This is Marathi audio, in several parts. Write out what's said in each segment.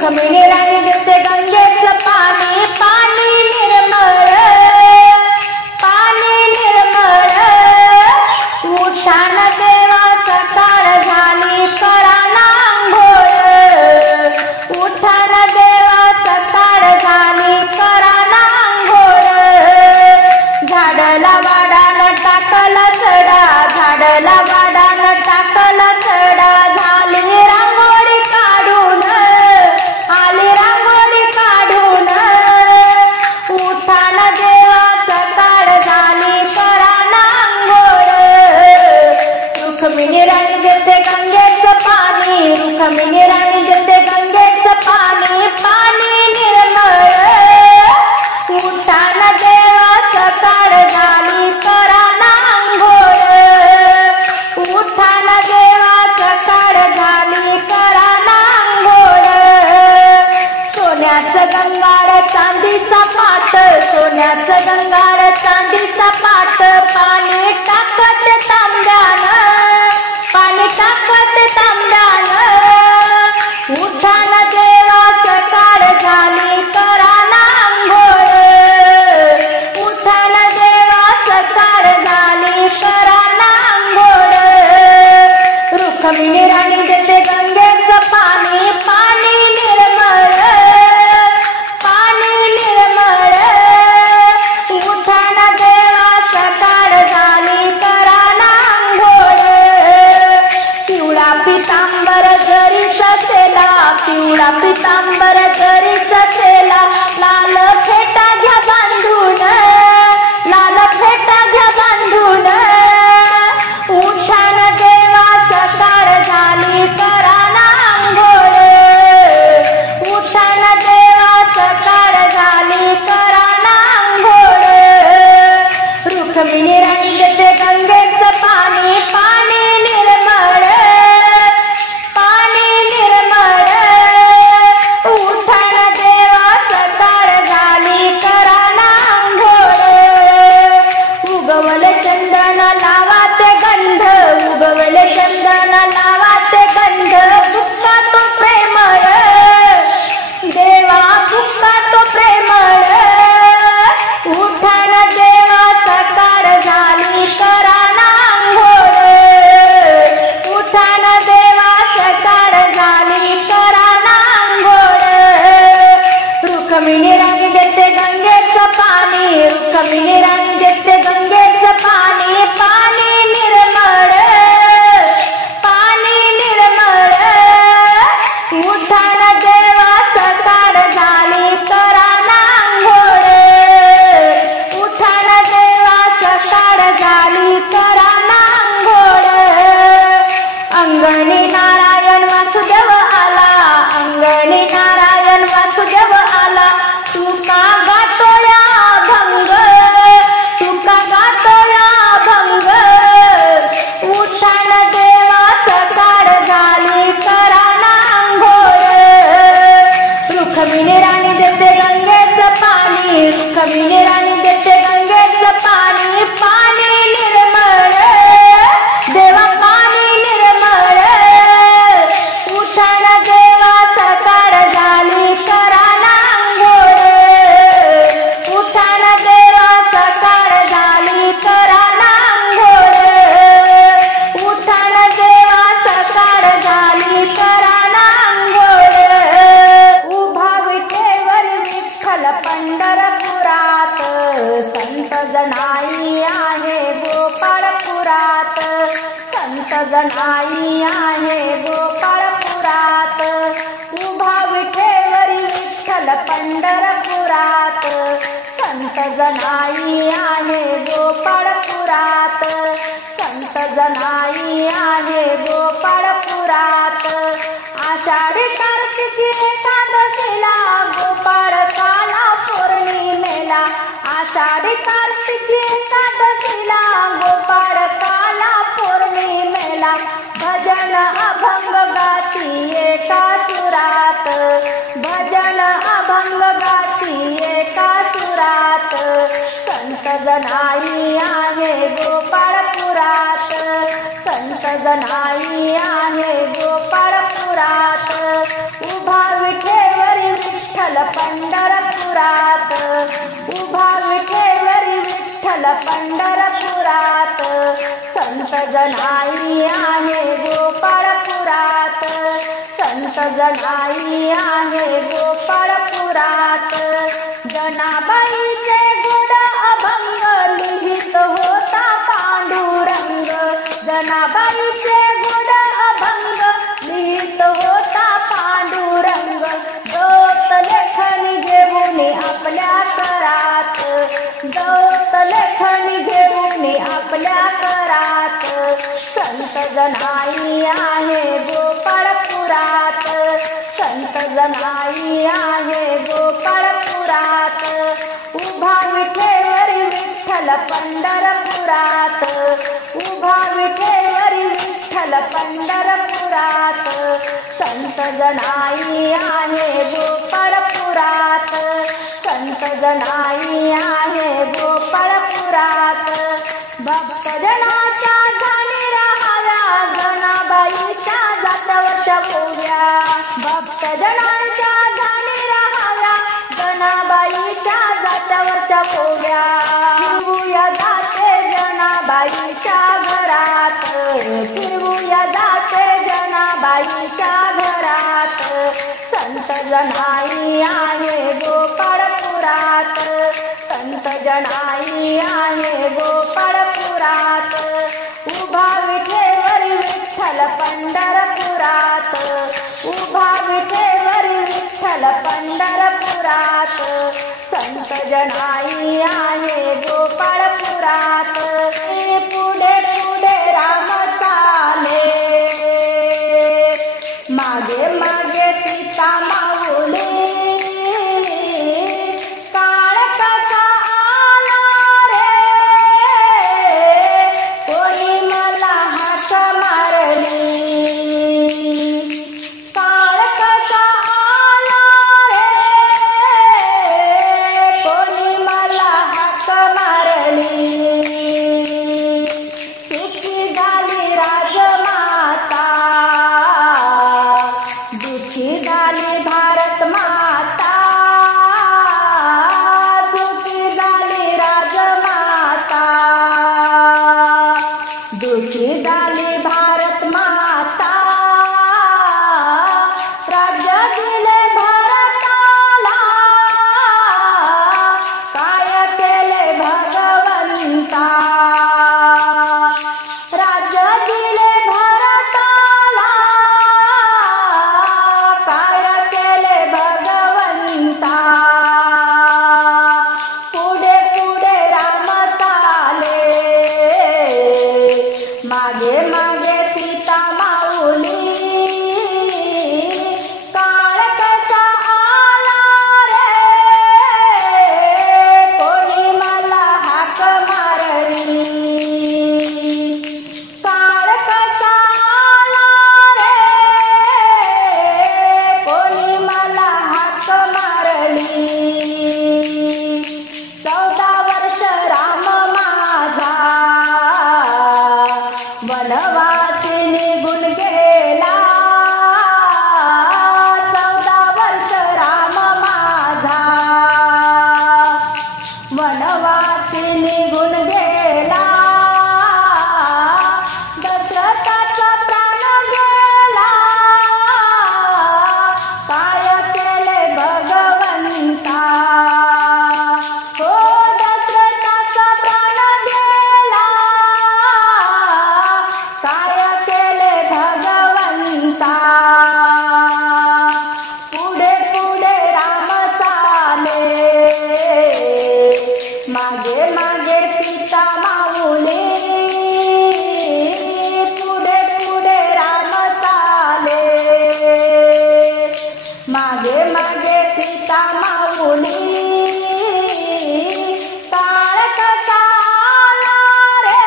रुक्मिणी राणी देते गंगेचं पाणी, पाणी निर्मळ, पाणी निर्मळ. उठान देवा सकाळ झाली करा ना अंघोळ, उठान देवा सकाळ झाली करा ना अंघोळ. झाडला वाडाला टाकला सडा, झाडला वाडाला टाकला सडा. झाली रांगोळी काढून, आली रांगोळी काढून. उठान देवा सकाळ झाली करा ना अंघोळ. रुक्मिणी राणी देते गंगेचं पाणी, रुक्मिणी राणी देते गंगेचं पाणी, पाणी निर्मळ. उठान देवा सकाळ झाली करा ना अंघोळ, उठान देवा सकाळ झाली करा ना अंघोळ. सोन्याचं गंगाळ चांदीचा पाट, सोन्याचं गंगाळ चांदीचा पाट. पाणी टाकत तांब्यानं, पाणी टाकत तांब्यानं. उठान देवा सकाळ झाली करा ना अंघोळ, उठान देवा सकाळ झाली करा ना अंघोळ. रुक्मिणी राणी देते गंगेचं पाणी, पाणी निर्मळ, पाणी निर्मळ. उठान देवा सकाळ झाली करा ना अंघोळ. पिवळा पितांबर जरीचा सेला, पिवळा पितांबर जरीचा सेला. लाल फेटा घ्या बांधून, लाल फेटा घ्या बांधून. उठान देवा सकाळ झाली करा ना अंघोळ, उठान देवा सकाळ झाली करा ना अंघोळ. रुक्मिणी राणी देते गंगेचं पाणी, पाणी निर्मळ, पाणी निर्मळ. उठान देवा सकाळ झाली करा ना अंघोळ. उगवले चंदन लावा ते गंध, उगवले चंदन लावा ते गंध. बुक्का तो प्रेमळ, देवा बुक्का तो प्रेमळ. उठान देवा सकाळ झाली करा ना अंघोळ, उठान देवा सकाळ झाली करा ना अंघोळ. रुक्मिणी राणी देते गंगेचं पाणी, रुक्मिणी राणी देते गंगेचं पाणी, पाणी निर्मळ, पाणी निर्मळ. उठान देवा सकाळ झाली करा ना अंघोळ, उठान देवा सकाळ झाली करा ना अंघोळ. अंगणी नारायण वासुदेव आला, अंगणी नारायण वासुदेव आला. तुका गातोया भंग, तुका गातोया भंग. उठान देवा सकाळ झाली करा ना अंघोळ. रुक्मिणी राणी देते गंगेचं पाणी, रुक्मिणी राणी देते गंगेचं पाणी, पाणी निर्मळ, देवा पाणी निर्मळ. उठान देवा सकाळ झाली करा ना अंघोळ, उठान देवा सकाळ झाली करा ना अंघोळ. उठान देवा सकाळ झाली करा ना अंघोळ. उभा विठेवर विठ्ठल पंढरपुरात, संत जनाई आहे गोपाळपुरात, संत जनाई आहे गोपाळपुरात. उभा विठेवरी विठ्ठल पंढरपुरात, संत जनाई आहे गोपाळपुरात, संत जनाई आहे गोपाळपुरात. आषाढी कार्तिकी एकादशीला गोपाळ काला पौर्णिमेला, आषाढी कार्तिकी एकादशीला गोपाळ काला पौर्णिमेला. भजन अभंग गाती एका सुरात, भजन अभंग गाती एका सुरात. संत जनाई आहे गोपाळपुरात, संत जनाई आहे गोपाळपुरात. उभा विठे विठ्ठल पंढरपुरात, उभा विठेवरी विठ्ठल पंढरपुरात, संत जनाई आहे गोपाळपुरात, संत जनाई आहे गोपाळपुरात. जनाबाईचे गुण अभंग लिहित होता पांडुरंग, जनाबाईचे गुण अभंग लिहित होता पांडुरंग. दौत लेखनी घेऊन आपल्या करात, दौत लेखनी घेऊन आपल्या करात, संत जनाई आहे गोपाळपुरात, संत जनाई आहे गोपाळपुरात. उभा विठेवरी विठ्ठल पंढरपुरात, उभा विठेवरी विठ्ठल पंढरपुरात, संत जनाई आहे गोपाळपुरात, संत जनाई आहे गोपाळपुरात. भक्तजनाच्या घरी राहाव्या जनाबाईच्या जात्यावरच्या पोळ्या, भक्तजनाच्या घरी राहाव्या जनाबाईच्या जात्यावरच्या पोळ्या. फिरवूया जाते जनाबाईच्या घरात, फिरवूया जाते जनाबाईच्या घरात, संत जनाई आहे गोपाळपुरात, संत जनाई आहे गोपाळपुरात. उभा विठेवरी विठ्ठल पंढरपुरात, उभा विठेवरी विठ्ठल पंढरपुरात, संत जनाई आहे गोपाळपुरात. पुढे पुढे राम चाले, मागे मागे सीता माऊली, काळ कसा आला रे, कोणी मला हाक मारली, काळ कसा आला रे, कोणी मला हाक मारली. सुखी झाली राजमाता, दुखी झाली भारत माता, सुखी झाली राजमाता, दुखी झाली भारत माता. राज्य दिले भारताला, काय केले भगवंता, राज्य दिले भारताला, काय केले भगवंता. पुढे पुढे राम चाले, मागे मागे सीता माऊली, काळ कसा आला रे, कोणी मला हाक मारली, काळ कसा आला रे, कोणी मला हाक मारली. 14 वर्ष राम माझा वनवासी निघून गेला, 14 वर्ष राम माझा वनवासी निघून गेला. दशरथाचा प्राण गेला, काय केले भगवंता, हो दशरथाचा प्राण गेला, काय केले भगवंता. पुढे पुढे राम चाले, मागे मागे सीता माऊली, पुढे पुढे राम चाले, मागे मागे सीता माऊली. काळ कसा आला रे,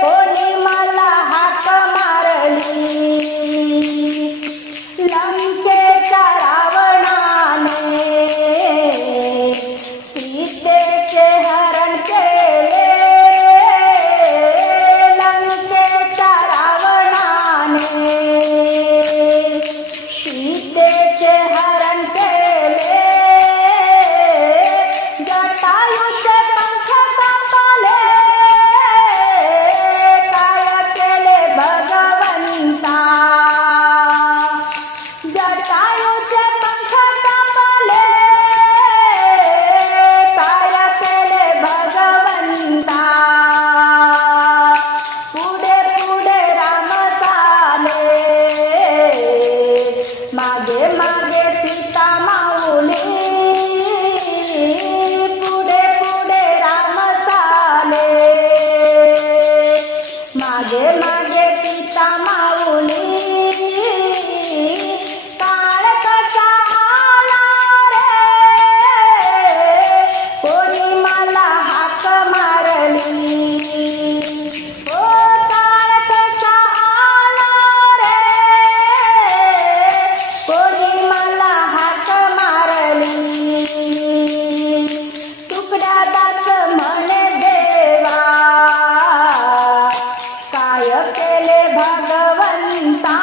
कोणी मला हाक मारली, लंकेच्या रावणाने सीतेचे हरण केले, लंकेच्या रावणाने सीतेचे हरण जटायूचे पंख कापले काय केले भगवंता पुढे पुढे राम चाले मागे मागे सीता माऊली पुढे पुढे राम चाले मागे मागे सीता माऊली काळ कसा आला रे कोणी मला हाक मारली ओ काळ कसा आला रे कोणी मला हाक मारली तुकड्या दास म्हणे देवा काय केले भगवंता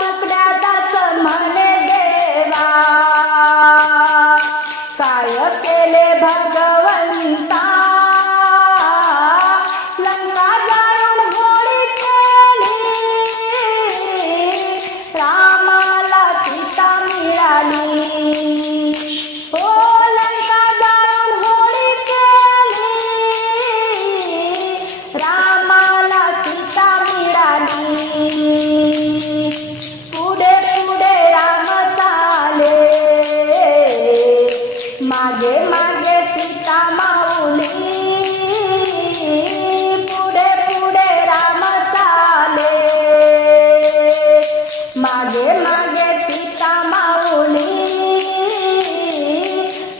तुकड्या दास म्हणे देवा काय केले भगवंता लंका जाळून होळी केली रामाला सीता मिळाली ओ लंका जाळून होळी केली रामाला सीता मिळाली पुढे पुढे राम चाले मागे मागे सीता माऊली पुढे पुढे राम चाले मागे मागे सीता माऊली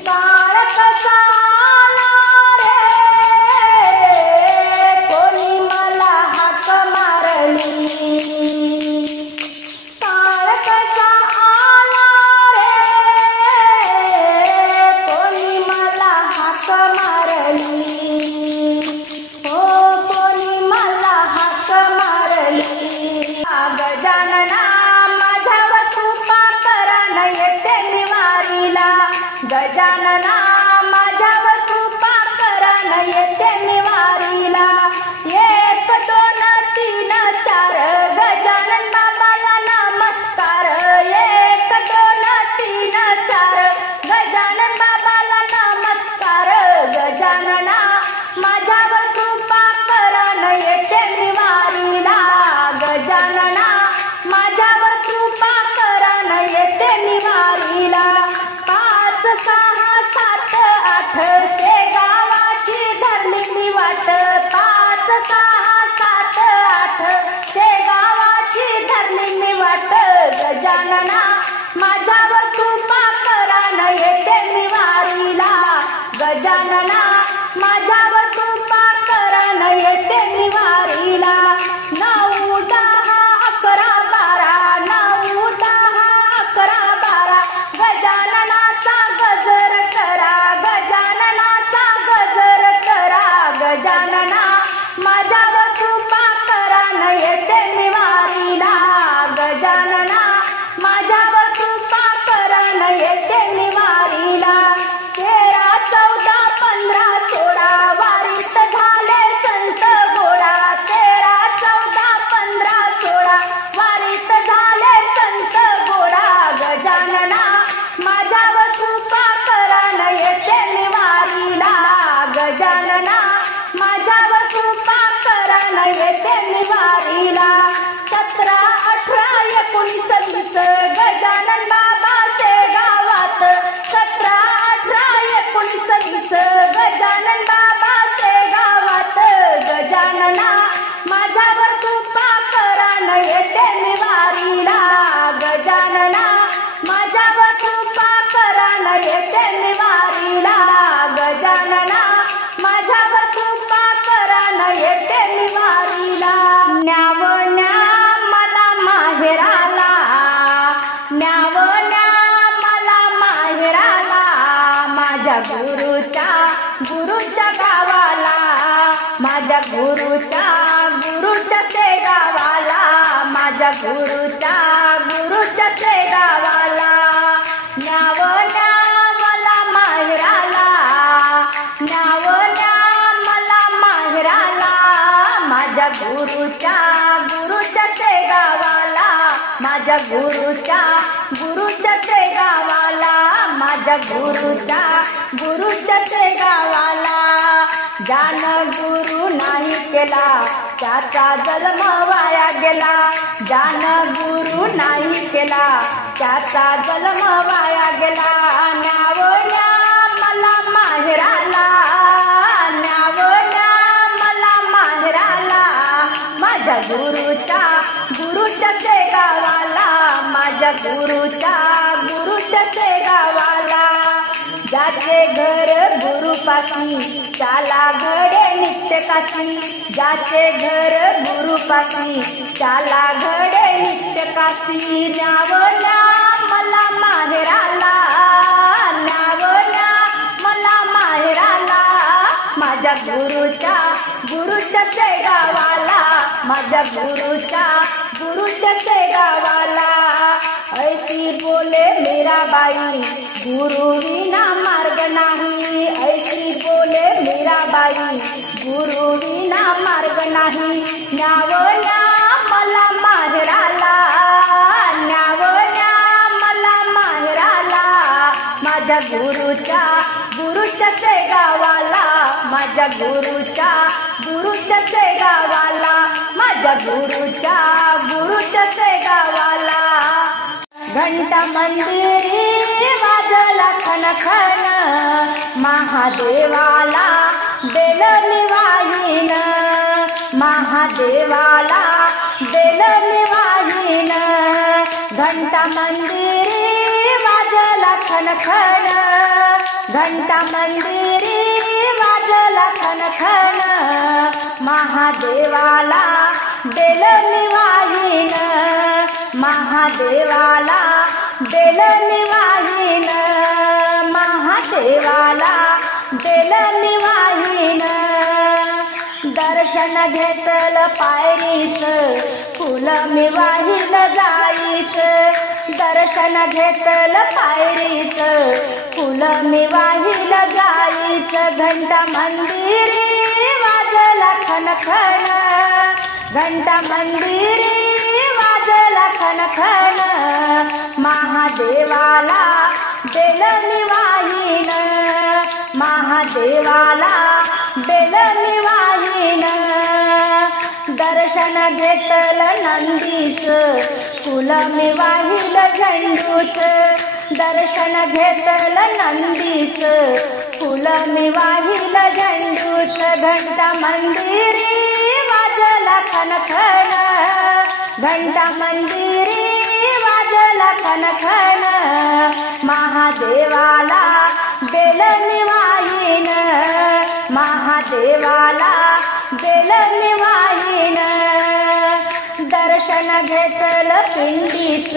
काळ कसा आला रे कोणी मला हाक मारली काळ कसा आला रे कोणी मला हाक मारली हो कोणी मला हाक मारली गजानना माझ्यावर कृपा करा न येते निवारीला गजानना माझ्यावर कृपा करा न येते निवारीला एक दोन तीन चार गजानन बाबाला नमस्कार एक दोन तीन चार गजानन बाबाला नमस्कार गजानना माझ्यावर कृपा करा न येते निवारीला गजानना माझ्यावर कृपा करा न येते निवारीला 5 6 7 8 शेगावाची धरलेली वाट 5 6 7 8 शेगावाची धरलेली वाट गजानना माझ्यावर कृपा करा न येते निवारीला गजानना माझ्यावर कृपा करा न येते निवारीला 9 10 11 12 9 10 11 12 गजाननाचा गजर करा गजाननाचा गजर करा गजानना माझ्यावर कृपा करा न येते निवारीला गजानना माझ्यावर कृपा करा न येते निवारीला 13 14 15 16 वारीत झाले संत गोळा 13 14 15 16 वारीत झाले संत गोळा गजानना माझ्यावर कृपा करा न येते निवारीला गजानना माझ्यावर कृपा करा न येते निवारीला 17 18 19 20 गजानन बाबा शेगावात 17 18 19 20 गजानन बाबा शेगावात गजानना माझ्यावर कृपा करा न येते निवारीला गजानना माझ्यावर कृपा करा न येते निवारीला गजानना माझ्यावर कृपा करा न येते निवारीला न्यावण्या मला माहेराला न्यावण्या मला माहेराला माझ्या गुरुच्या गावाला माझ्या गुरुच्या ते गावाला माझ्या गुरुच्या ते गावाला न्यावण्या मला माहेराला न्यावण्या मला माहेराला माझ्या गुरुच्या ते गावाला माझ्या गुरुच्या शेगावाला, माझ्या गुरुच्या शेगावाला. ज्यानं गुरु नाही केला त्याचा जन्म वाया गेला, ज्यानं गुरु नाही केला त्याचा जन्म वाया गेला. न्यावण्या मला माहेराला, न्यावण्या मला माहेराला, माझ्या गुरुच्या शेगावाला, माझ्या गुरुच्या शेगावाला. ज्याचे घर गुरुपाशी त्याला घडे नित्य काशी, ज्याचे घर गुरुपाशी त्याला घडे नित्य काशी. न्यावण्या मला माहेराला, न्यावण्या मला माहेराला, माझ्या गुरुच्या शेगावाला, माझ्या गुरुच्या शेगावाला. ऐसी बोले मीराबाई गुरु विना मार्ग नाही, ऐसी बोले मीराबाई गुरु विना मार्ग नाही. न्यावण्या मला माहेराला, न्यावण्या मला माहेराला, माझ्या गुरुच्या शेगावाला, माझ्या गुरुच्या शेगावाला, माझ्या गुरुच्या शेगावाला. घंटा मंदिरी वाजला खनखन, महादेवाला बेल निवाहीन, महादेवाला बेल निवाहीन. घंटा मंदिरी वाजला खनखन, घंटा मंदिरी वाजला खनखन, महादेवाला बेल निवाहीन, महादेवाला बेल निवाहीन, महादेवाला बेल निवाहीन. दर्शन घेतल पायरीच फुल मी वाहील जाईच, दर्शन घेतल पायरीच फुल मी वाहील जाईच. घंटा मंदिरी वाजला खनखन, घंटा मंदिरी वाजला खनखन, महादेवाला बेल निवाहीन, महादेवाला बेल निवाहीन. दर्शन घेतल नंदीच फुल मी वाहील झेंडूच, दर्शन घेतल नंदीच फुल मी वाहील झेंडूच. घंटा मंदिरी वाजला खनखन, घंटा मंदिरी वाजला खनखन, महादेवाला बेल निवाहीन, महादेवाला बेल निवाहीन. दर्शन घेतल पिंडीच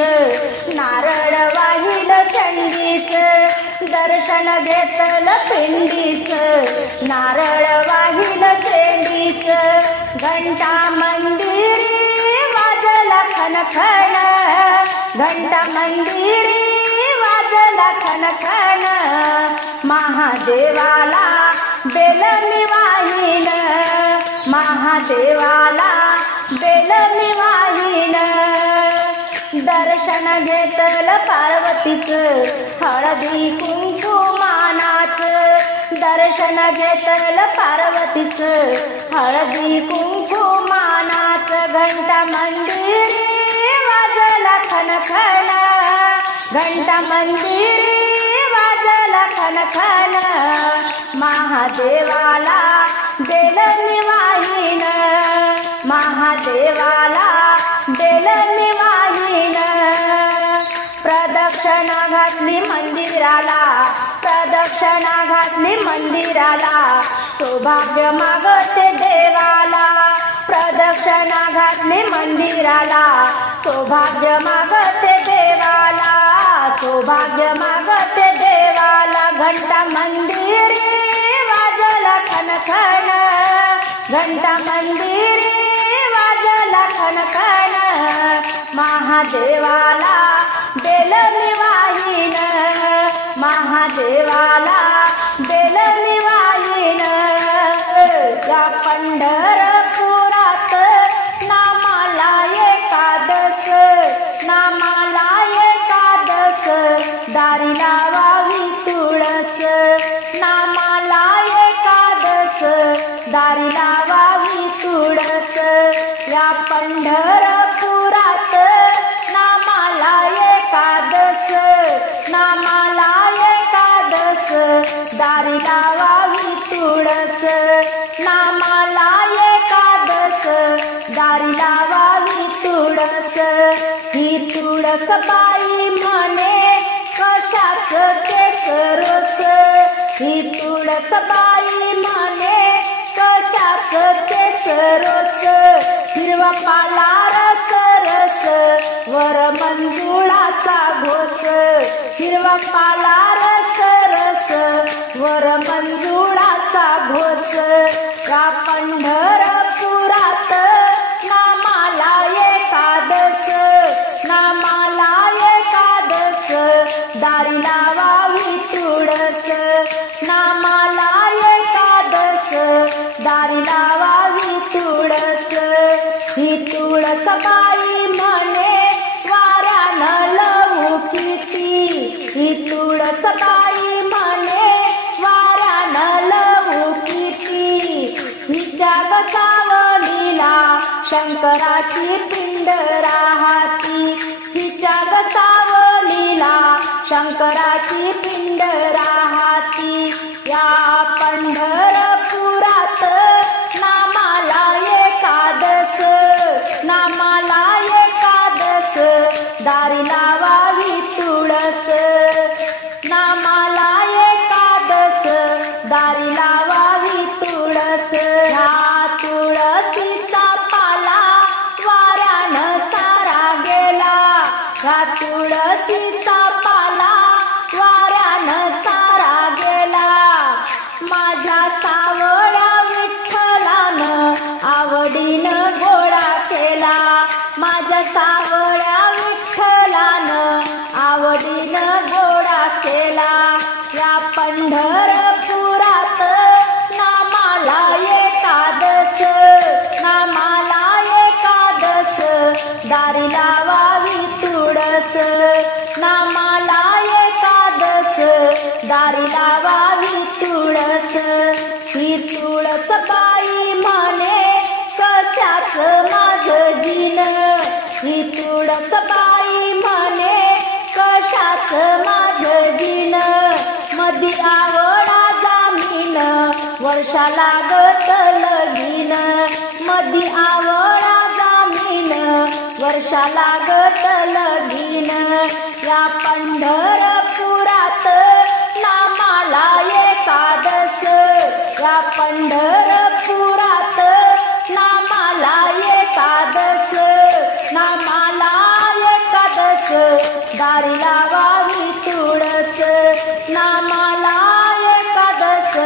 नारळ वाहील चंडीच, दर्शन घेतल पिंडीच नारळ वाहील शेंडीच. घंटा मंदिरी वाजला खनखन, घंटा मंदिरी वाजला खनखन, महादेवाला बेल निवाहीन, महादेवाला बेल निवाहीन. दर्शन घेतल पार्वतीच हळदी कुंकुमानाच, दर्शन घेतल पार्वतीच हळदी कुंकुमानाच. घंटा मंदिरी वाजला खनखन, घंटा मंदिरी वाजला खनखन, महादेवाला बेल निवाहीन, महादेवाला बेल निवाहीन. प्रदक्षिणा घातली मंदिराला, प्रदक्षिणा घातली मंदिराला, सौभाग्य मागते देवाला. प्रदक्षिणा घातली मंदिराला, सौभाग्य मागते देवाला, सौभाग्य मागते देवाला. घंटा मंदिरी वाजला खनखन, घंटा मंदिरी वाजला खनखन, महादेवाला बेल निवाहीन, महादेवाला बेल निवाहीन. या पंढरपुरात नामाला एकादश, नाम तुळसबाई म्हणे कशाच केसरस, ही तुळसबाई म्हणे कशाच केसरस, हिरवा पाला रस रस वर मंजुळाचा घोस, हिरवा पाला रस रस वर मंजुळाचा घोस, या पंढरपुरात नामाला एकादश, नामाला एकादश दारी लावावी तुळस, नामाला एकादश दारी लावावी तुळस, ही तुळसबाई म्हणे वाऱ्यानं लवू किती, ही तुळसबाई म्हणे वाऱ्यानं लवू किती, हिच्या गसावलीला शंकराची पिंड राहती, हिच्या गसावलीला शंकराची पिंड राहती, या पंढरपुरात नामाला एकादश, नामाला एकादश दारी लावावी तुळस, नामाला एकादश दारी लावावी तुळस, ह्या तुळसीचा पाला वाऱ्यानं सारा गेला, ह्या तुळसीचा पाला वाऱ्यानं सारा गेला, माझ्या सावळ्या विठ्ठलानं आवडीनं गोळा केला, माझ्या सावळ्या विठ्ठलानं आवडीनं गोळा केला, या पंढरपुरात नामाला एकादश, नामाला एकादश दारी लावावी तुळस, नामाला एकादश दारी लावावी तुळस, ही तुळसबाई म्हणे कशाच माझं जीन, ही तुळसबाई म्हणे कशाच माझं जीन, मधी आवडा जामीन वर्षा लागत लगीन, मधी आवडा जामीन वर्षा लागत लगीन, या पंढरपुरात नामाला एकादश, या पंढरपुरात नामाला एकादश, नामाला एकादश दारी लावावी तुळस, नामाला एकादश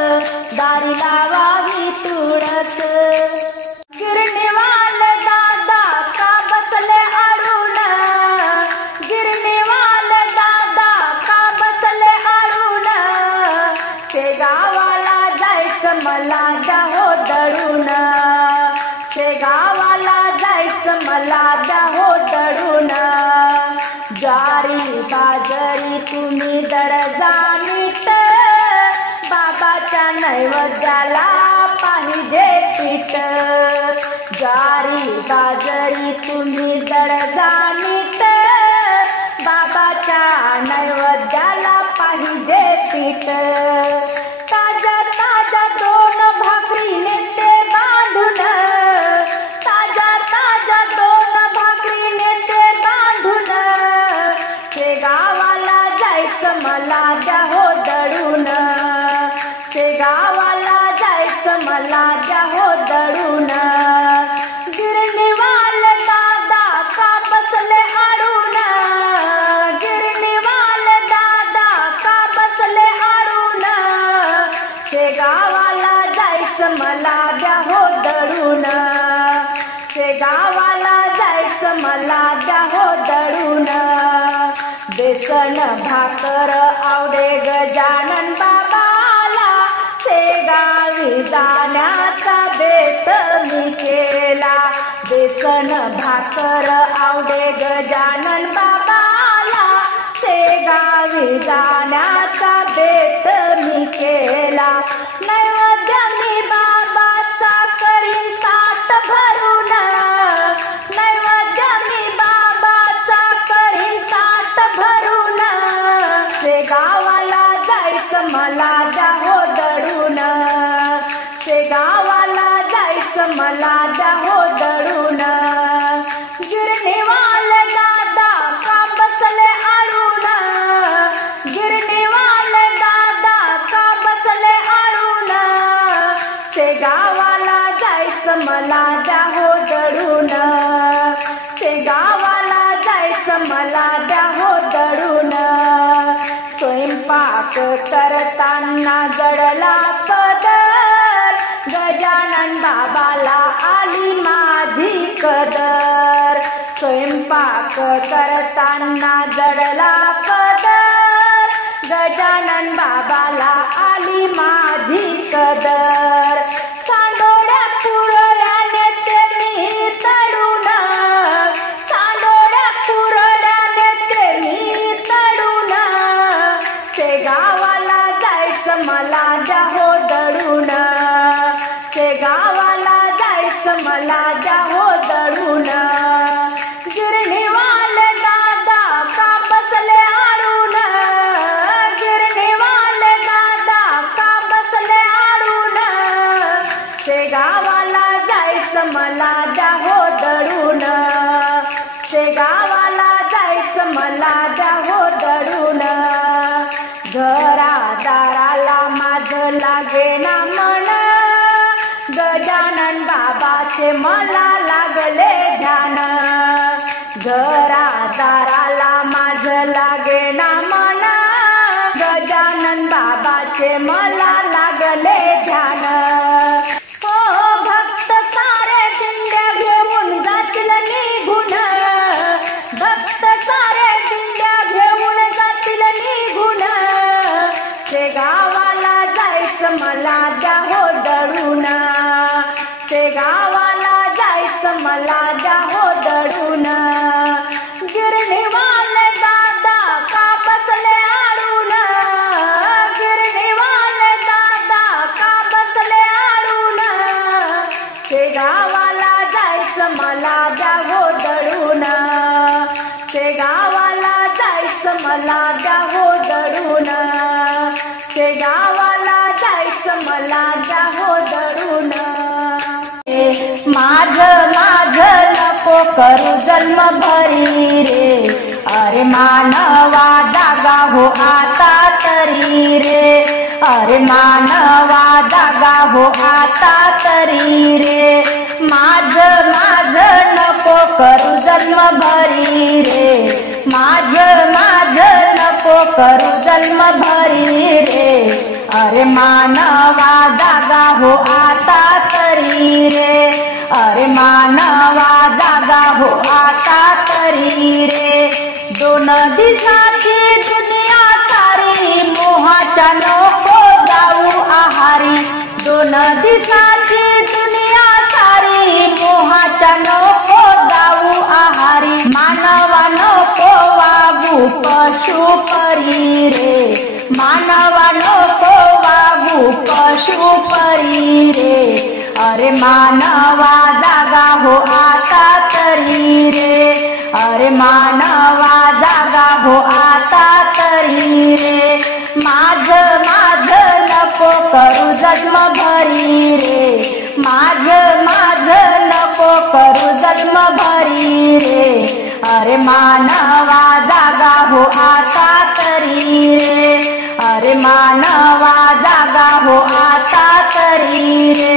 दारी लावावी तुळस, गिरणीवाल दादा का बसले आडून, गिरणीवाल दादा का बसले आडून, शेगावाला जायचं मला द्या हो दळून, शेगावाला जायचं मला द्या हो दळून, ज्वारी बाजरी तुम्ही दळजा नीट, बाबाच्या नैवेद्याला पाहिजे पीठ, ज्वारी बाजरी तुम्ही दळजा नीट, बाबाच्या नैवेद्याला पाहिजे पीठ, ताजा ताजा दोन भाकरी नेते बांधून, ताजा ताजा दोन भाकरी नेते बांधून, शेगावाला जायचं मला द्या हो दळून, शेगावाला जायचं मला द्या हो दळून, गिरणीवाल दादा का बसले आडून, गिरणीवाल दादा का बसले आडून, शेगावाला जायचं मला द्या हो दळून, शेगावाला जायचं मला द्या हो दळून, बेसन भाकर आवडे गजानन बाबाला, शेगावी जाण्याचा बेत मी केला, बेसन भाकर आवडे गजानन बाबाला, शेगावी जाण्याचा बेत मी केला, नैवेद्य मी बाबाचा करीन ताट भरून, नैवेद्य मी बाबाचा करीन ताट भरून, शेगावाला जायचं मला द्या हो दळून, शेगावाला जायचं मला द्या हो दळून, गिरणीवाल दादा का द्या हो दळून. स्वयंपाक करताना जडला पदर, गजानन बाबाला आली माझी कदर. स्वयंपाक करताना जडला पदर, गजानन बाबाला आली माझी कदर. सांडोळ्या कुरड्याने ते मी तळून, सांडोळ्या कुरड्याने ते मी तळून. शेगावाला जायचं मला द्या हो दळून, शेगावाला जायचं मला द्या हो दळून. गिरणीवाले दादा का बसले आडून, गिरणीवाले दादा का बसले आडून. शेगावाला जायचं मला द्या हो दळून, शेगावाला जायचं मला द्या हो दळून. घरादाराला माझं लागेना मन, गजानन बाबाचे मला लागले ध्यान. घरादाराला माझं लागेना मन, गजानन बाबाचे मला लागले ध्यान. हो भक्त सारे दिंड्या घेऊन जातील निघून, भक्त सारे दिंड्या घेऊन जातील निघून. शेगावाला जायचं मला द्या हो दळून, शेगावाला जायचं मला द्या हो दळून. गिरणीवाले दादा का बसले आडून, गिरणीवाले दादा का बसले आडून. शेगावाला जायचं मला द्या हो दळून, शेगावाला जायचं मला द्या हो दळून. शेगावाला जायचं मला द्या हो दळून. माझं माझं नको करू जन्म भरी रे, अरे मानवा जागा हो आता तरी रे, अरे मानवा जागा हो आता तरी रे. माझं माझं नको करू जन्म भरी रे, माझं माझं नको करू जन्म भरी रे, अरे मानवा जागा हो आता तरी रे, अरे मानवा जागा हो आता तरी रे. दोन दिवसाची दुनिया सारी मोहाच्या नको जाऊ आहारी, दोन दिवसाची दुनिया सारी मोहाच्या नको जाऊ आहारी. मानवा नको वागू पशु परी रे, मानवा नको वागू पशु परी रे, अरे मानवा जागा हो आता तरी रे, अरे मानवा जागा हो आता तरी रे. माझं माझं नको करू जन्म भरी रे, माझं माझं नको करू जन्म भरी रे, अरे मानवा जागा हो आता तरी रे, अरे मानवा जागा हो आता तरी रे.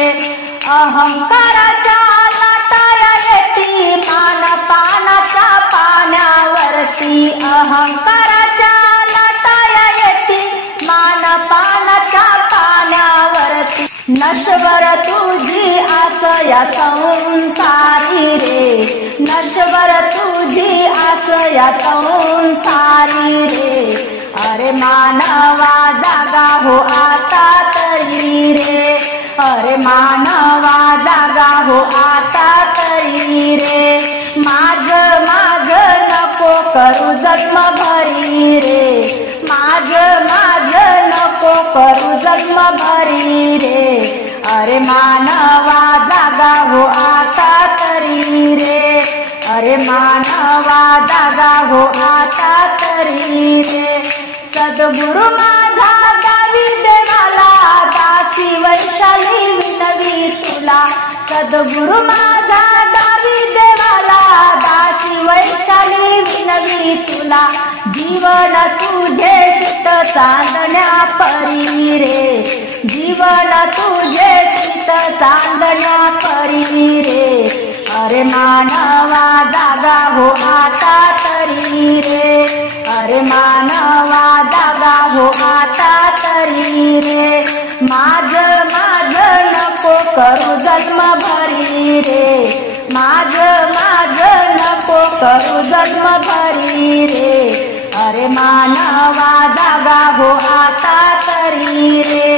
अहंकाराच्या लाटाया येती मानपानाच्या पाण्यावरती, अहंकाराच्या लाटाया येती मानपानाच्या पाण्यावरती. नश्वर तुझी आस या संसारी रे, नश्वर तुझी आस या संसारी रे, अरे मानवा जागा हो आता तरी रे, अरे मानवा जागा हो आता तरी रे. माझं माझं नको करू जन्म भरी रे, माझं माझं नको करू जन्म भरी रे, अरे मानवा जागा हो आता तरी रे, अरे मानवा जागा हो आता तरी रे. सद्गुरु माझा गावी देवाला दासी वैशाली विनवी तुला, सद्गुरु माझा गावी देवाला दासी वैशाली विनवी तुला. जीवन तुझे शीत चांदण्या परी रे, जीवन तुझे शीत चांदण्या परी रे, अरे मानवा जागा हो आता तरी रे, अरे मानवा जागा हो आता तरी रे, माझ माझ नको करू जन्म भरी रे, माझ माझ नको करू जन्म भरी रे, अरे मानवा जागा हो आता तरी रे,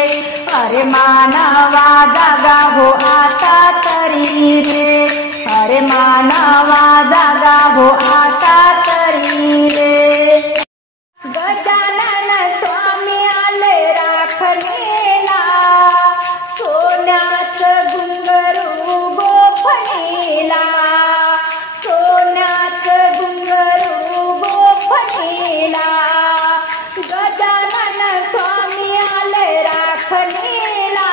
अरे मानवा जागा हो आता तरी रे, अरे मानवा जागा हो आता तरी रे. गजानन स्वामी आले राखणीला, सोन्याचं घुंगरू गोफणीला, सोन्याचं घुंगरू गोफणीला, गजानन स्वामी आले राखणीला,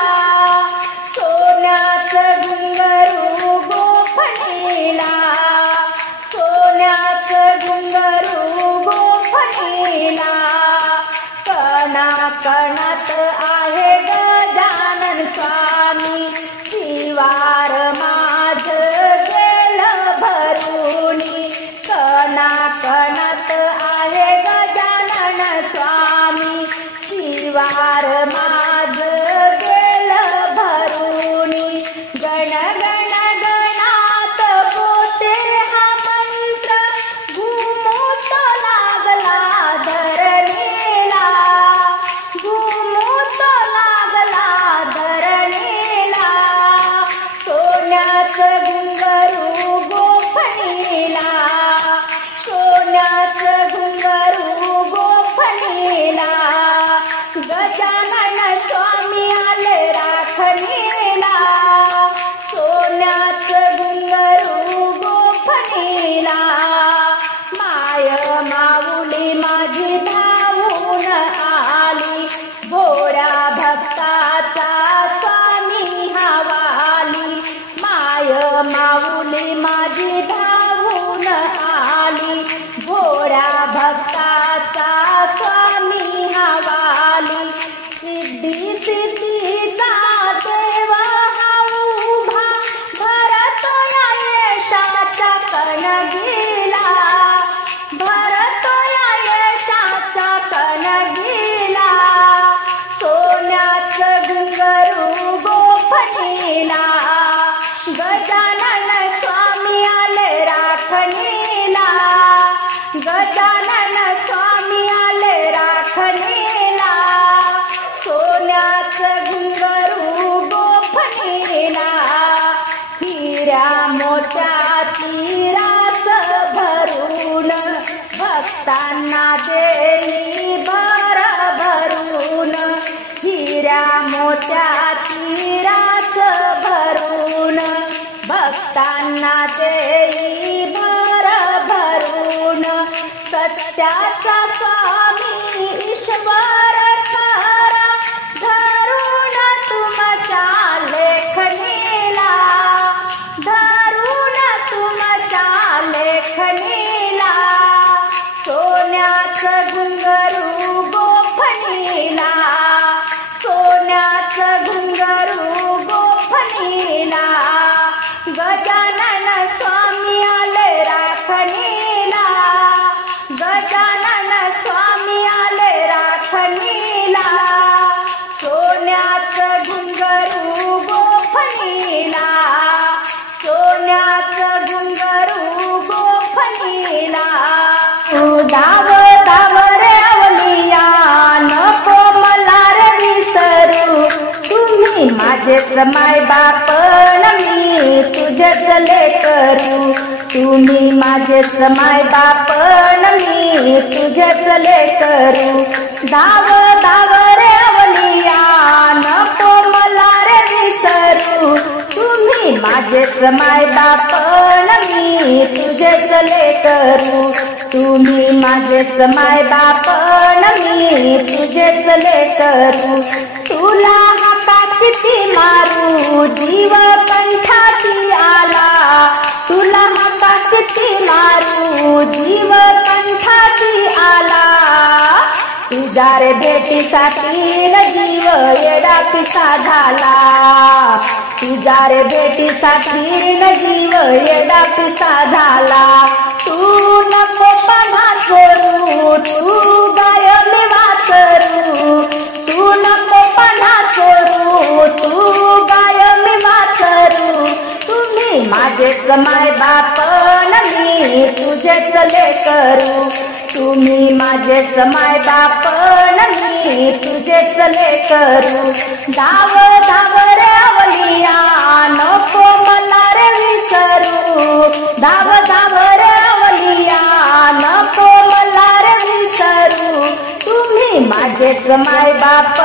सोन्याचं घुंगरू गोफणीला, सोन्याचं घुंगरू गोफणीला, कणाकणात आहे गजानन स्वामी, शिवार माझ गेलं भरुनी, कणाकणात आहे गजानन स्वामी, शिवार माझ गेलं भरुनी, गण गण गणात बोते हा मंत्र, घुमूत लागला धरणीला, घुमूत लागला धरणीला, सोन्याचं घुंगरू गोफणीला, सोन्याचं घुंगरू गोफणीला, गजानन स्वामी आले राखणीला, सोन्याचं घुंगरू गोफणीला, माय माऊली माझी धावून आली, भोळ्या भक्ताचा स्वामी हवाली, माय माऊली माझी धावून आली, भोळ्या भक्ताचा स्वामी हवाली, सिद्धी सिद्धीचा देव हा उभा, भरतोया यशाच्या कणगीला, भरतोया यशाच्या कणगीला, सोन्याचं घुंगरू गोफणीला, गजानन स्वामी आले राखणीला, गजानन स्वामी आले राखणीला, सोन्याचं घुंगरू गोफणीला, हिऱ्या मोत्याची रास भरून, भक्तांना देई भर भरून, हिऱ्या मोत्याची रास भरून, भक्तांना देई भर भरून, सत्याचा स्वामी ईश्वर खरा, धरून तुमच्या लेखणीला, धरून तुमच्या लेखणीला, सोन्याचं घुंगरू गोफणीला, सोन्याचं घुंगरू गोफणीला, गजानन स्वामी आले राखणीला, गजानन स्वामी आले राखणीला, सोन्याचं घुंगरू गोफणीला, सोन्याचं घुंगरू गोफणीला, दाव दाव रे अवलिया नको मला रे विसरू, तुम्ही माझेच माय बापण मी तुझेच लेकरू, तुम्ही माझेच माय बापण मी तुझेच लेकरू, दाव दाव रे अवलिया नको मला रे विसरू, तुम्ही माझेच माय बापण मी तुझेच लेकरू, तुम्ही माझेच माय बापण मी तुझेच लेकरू, तुला हाता किती मारू जीव कंठाती आला, तुला हाता किती मारू जीव कंठाती आला, रे भेटीसाठी न जीव येडा पिसा झाला, तुझ्या रे भेटीसाठी न जीव येडा पिसा झाला. तू नको पणा सोडू, तू गाय मी वासरू, तू नको पणा सोडू, तू गाय मी वासरू. तुम्ही माझेच माय बाप न मी तुझेच लेकरू, तुम्ही माझेच माय बाप न मी तुझेच लेकरू. धाव धाव रे अवलिया नको मला रे विसरू, धाव धाव रे अवलिया नको मला रे विसरू. तुम्ही माझेच माय बाप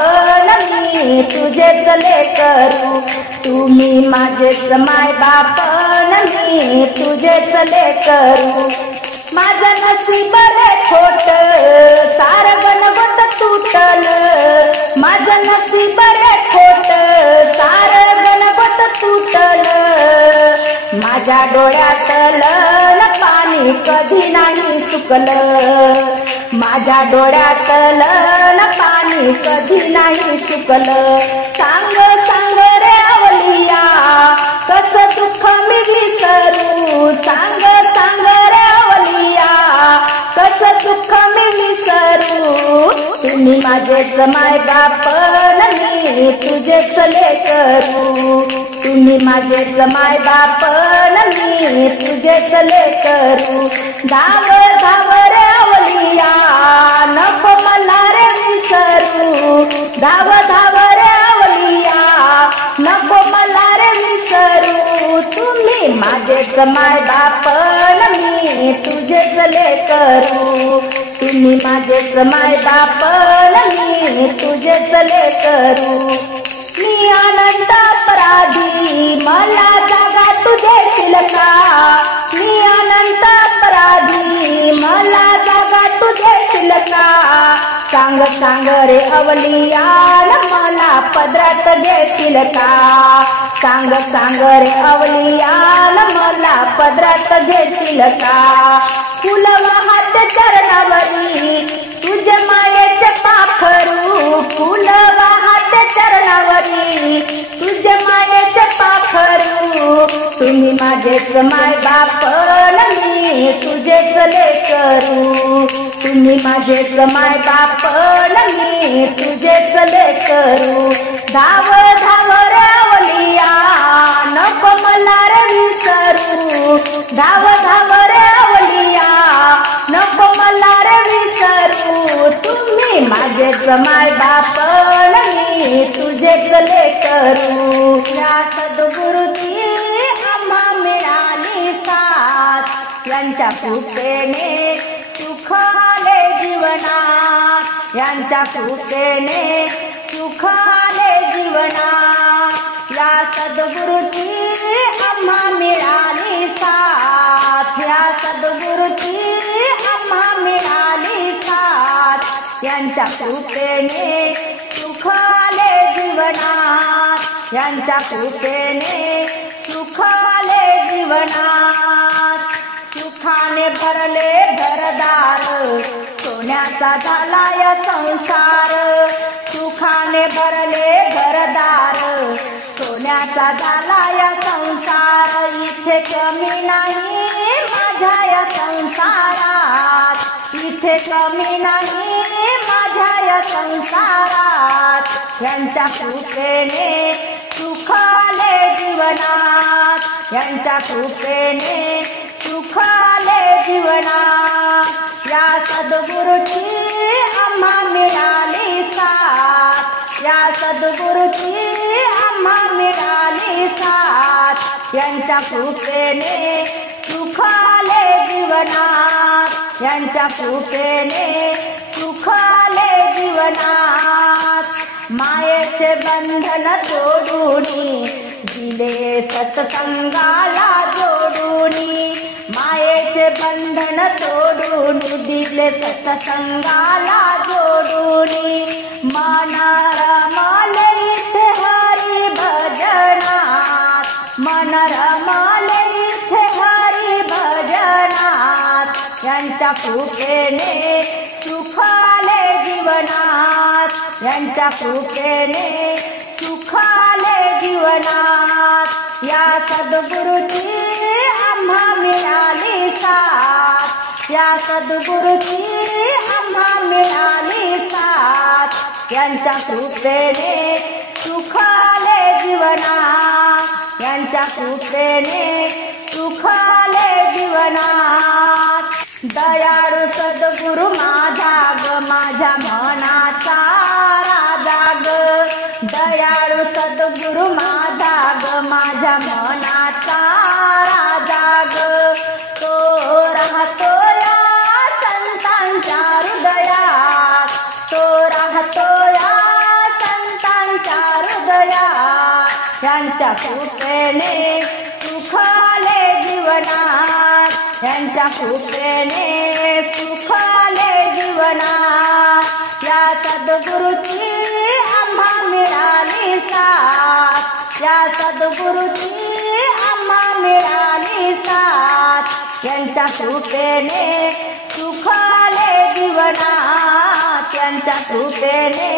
न मी तुझेच लेकरू, तुम्ही माझेच माय बाप न मी तुझेच लेकरू. माझं नसीब रे खोट सार गणगोत तुटल, माझं नसीब रे खोट सार गणगोत तुटल. माझ्या डोळ्यातलं पाणी कधी नाही सुकलं, माझ्या डोळ्यातलं पाणी कधी नाही सुकलं. सांग सांग रे अवलिया कसं दुःख मी विसरू, सांग सांग रे अवलिया कसं दुःख मी विसरू. तुम्ही माझेच माय बाप न मी तुझेच लेकरू, तुम्ही माझेच माय बाप न मी तुझेच लेकरू. धाव धाव रे अवलिया नको मला रे विसरू, धाव धाव रे अवलिया नको मला रे विसरू. तुम्ही माझेच माय बाप न मी तुझेच लेकरू, तुम्ही माझेच माय बाप न मी तुझेच लेकरू. मी अनंत अपराधी मला जागा तू देशील का, मी अनंत अपराधी मला जागा तू देशील का. सांग सांग रे अवलिया मला पदरात घेशील का, सांग सांग रे अवलिया मला पदरात घेशील का. फुल वाहत चरणावरी तुझ्या मायेचे पाखरू, फुल वाहत चरणावरी तुझ्या मायेचे पाखरू. तुम्ही माझेच माय बाप न मी तुझेच लेकरू, तुम्ही माझेच माय बाप न मी तुझेच लेकरू. धाव धाव रे अवलिया नको मला रे विसरू, धाव धाव रे अवलिया नको मला रे विसरू. तुम्ही माझेच माय बाप न मी तुझेच लेकरू. या सद्गुरूची आम्हा मिळाली साथ, यांच्या कृपेने सुख आले जीवनात, यांच्या कृपेने सुख आले जीवनात. या सद्गुरूची आम्हा मिळाली साथ, या सद्गुरूची आम्हा मिळाली साथ. यांच्या कृपेने सुख आले जीवनात, यांच्या कृपेने सुख आले जीवनात. सुखाने भरले घरदार सोन्याचा झाला या संसार, सुखाने भरले घरदार सोन्याचा झाला या संसार. इथे कमी नाही माझ्या या संसारात, इथे कमी नाही माझ्या या संसारात. यांच्या कृपेने सुख आले जीवनात, यांच्या कृपेने सुख आले जीवनात. या सद्गुरूची आम्हा मिळाली साथ, या सद्गुरूची आम्हा मिळाली साथ. यांच्या कृपेने सुख आले जीवनात, यांच्या कृपेने सुख आले जीवनात. मायेचे बंधन तोडूनी दिले सत्संगाला जोडूनी, मायेचे बंधन तोडून दिले सत्संगाला जोडूनी. मन रमले इथे हरी भजनात, मन रमले इथे हरी भजनात. यांच्या कृपेने सुख आले जीवनात, यांच्या कृपेने सुख आले जीवनात या सद्गुरूची आम्हा मिळाली साथ या सद्गुरूची आम्हा मिळाली साथ यांच्या कृपेने सुख आले जीवनात यांच्या कृपेने सुख आले जीवनात दयाळू सद्गुरु माझा ग माझ्या मनाचा राजा ग दयाळू सद्गुरु माझा ग माझ्या मनाचा राजा ग तो राहतो या संतांच्या हृदयात तो राहतो या संतांच्या हृदयात यांच्या कृपेने सुख आले जीवनात यांच्या कृपेने सुख आले जीवनात या सद्गुरूची आम्हा मिळाली साथ या सद्गुरूची आम्हा मिळाली साथ यांच्या कृपेने सुख आले जीवनात यांच्या कृपेने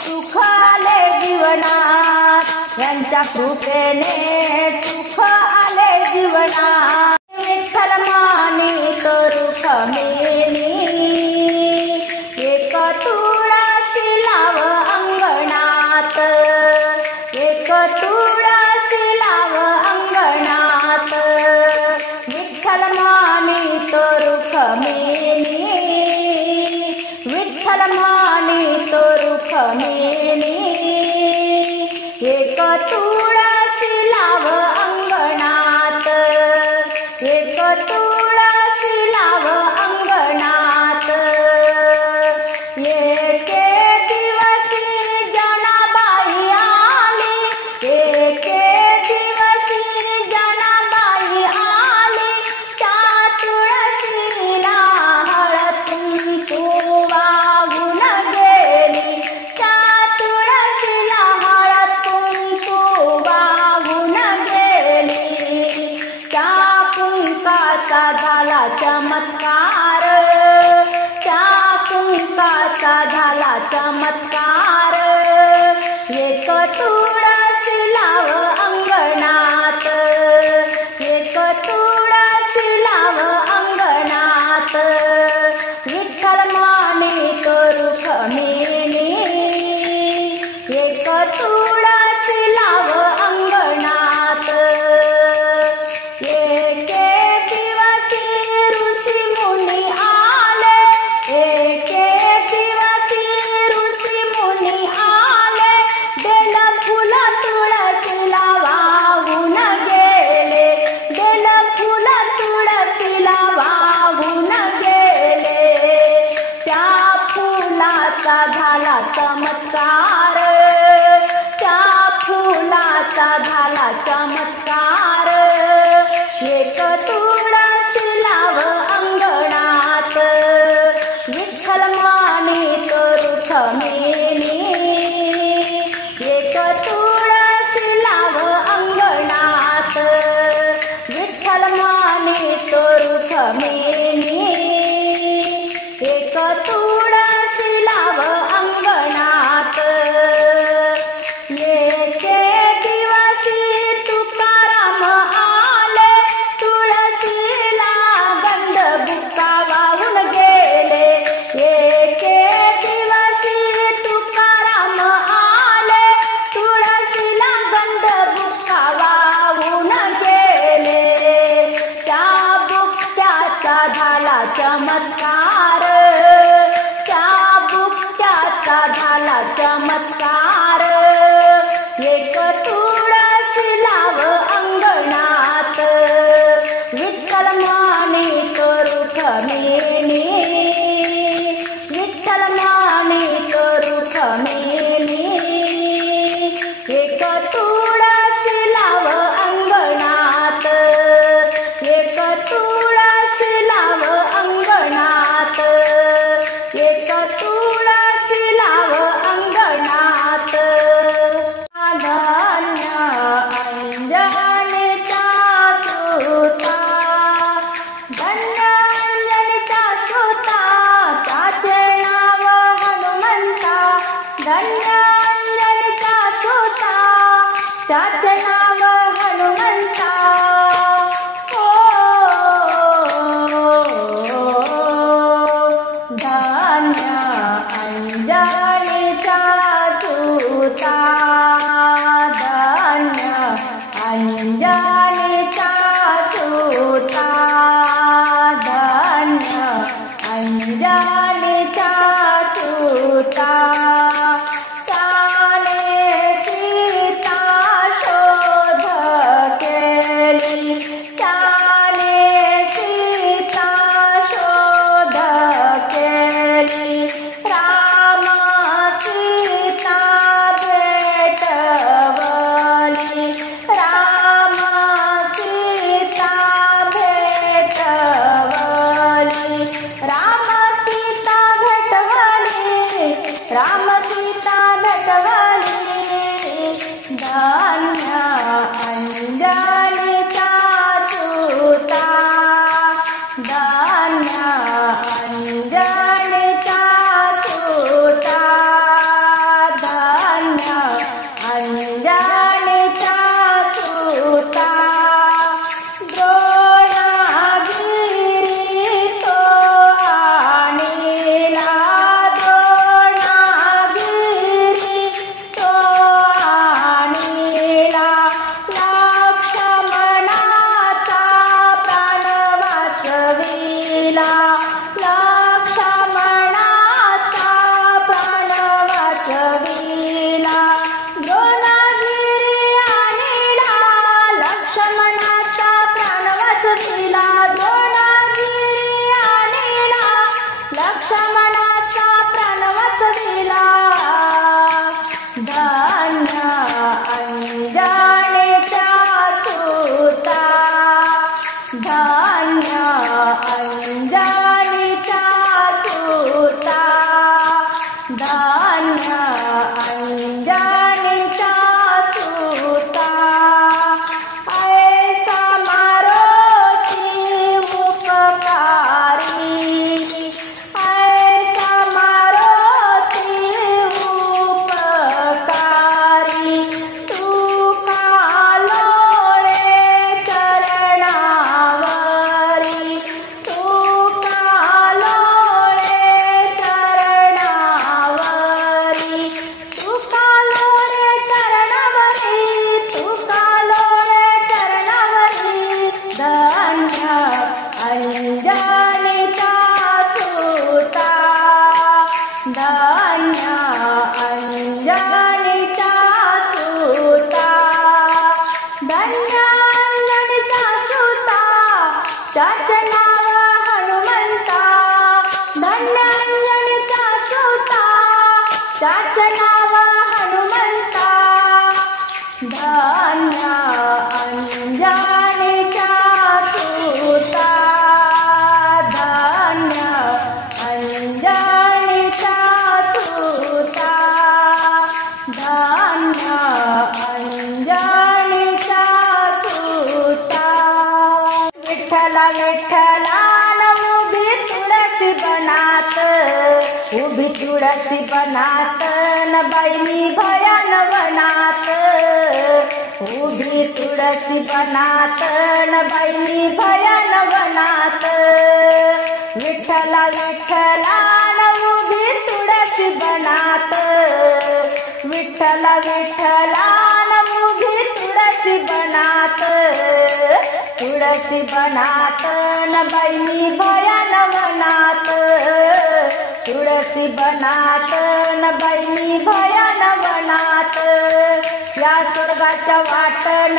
सुख आले जीवनात यांच्या कृपेने सुख आले जीवनात विठ्ठल मानी तरुख मेनी एक तुळशी लाव अंगणात एक तुळशी लाव अंगणात विठ्ठल मानी तरुख मेनी विठ्ठल मानी तरुख मेनी एक तुळशी लाव अंगणात एक तुळशी लाव अंगणात एके दिवशी जनाबाई आली एके दिवशी जनाबाई आली त्या तुळशीला हळदून तू वाहून गेली त्या तुळशीला हळदून तू वाहून गेली त्या कुंकाचा झाला चमत्कार त्या कुंकाचा झाला चमत्कार एक तुळशी लाव अंगणात एक तुळशी लाव अंगणात विठ्ठल माने तरुख मेनी एक तुळशी लाव अंगणात एके दिवशी ऋषी मुनी आले एके दिवशी ऋषी मुनी आले बेल फुल तुळशीला वाहून गेले बेल फुल तुळशीला वाहून गेले त्या फुलाचा झाला चमत्कार त्या फुलाचा झाला चमत्कार एक तुळशी लाव अंगणात विठ्ठल माने तरुख मेनी एक तुळशी लाव अंगणात विठ्ठल माने तरुख मेनी एक तुळशी लाव अंगणात एके दिवशी तुकाराम आले तुळशीला गंध बुक्का वाहून गेले एके दिवशी तुकाराम आले तुळशीला गंध बुक्का वाहून गेले त्या बुक्क्याचा झाला चमत्कार त्याचे नाव हनुमंता. धन्य अंजनीचा सुता, धन्य अंजनीचा सुता, धन्य अंजनीचा सुता. राम सीता भेटवली. धन्य अंजनीचा सुता, धन्य अंजनीचा सुता, धन्य अंजनीचा सुता. लक्ष्मणाचा प्राण वाचविला. धन्य अंजनीचा सुता, धन्य अंजनीचा सुता, धन्य अंजनीचा सुता. ऐसा मारुती उपकारी, अंजनीचा सुता, धन्य अंजनीचा सुता, धन्य अंजनीचा सुता. त्याचे नाव हनुमंता, धन्य अंजनीचा सुता, त्याचे नाव हनुमंता. धन्य अंजनीचा सुता, धन्य अंजनीचा सुता, धन्य अंजनीचा सुता. विठ्ठला विठ्ठलान उभी तुळसी बनात, उभी तुळसी बनात न बाई भयान वनात, उभी तुळसी बनात न बाई भयान वनात. विठ्ठला विठ्ठलान उभी तुळसी बनात, विठ्ठला विठ्ठलान उभी तुळसी बनात, तुळसी बनात न बाई भयान वनात, तुळसी बनात न बाई भयान वनात. या स्वर्गाच्या वाटन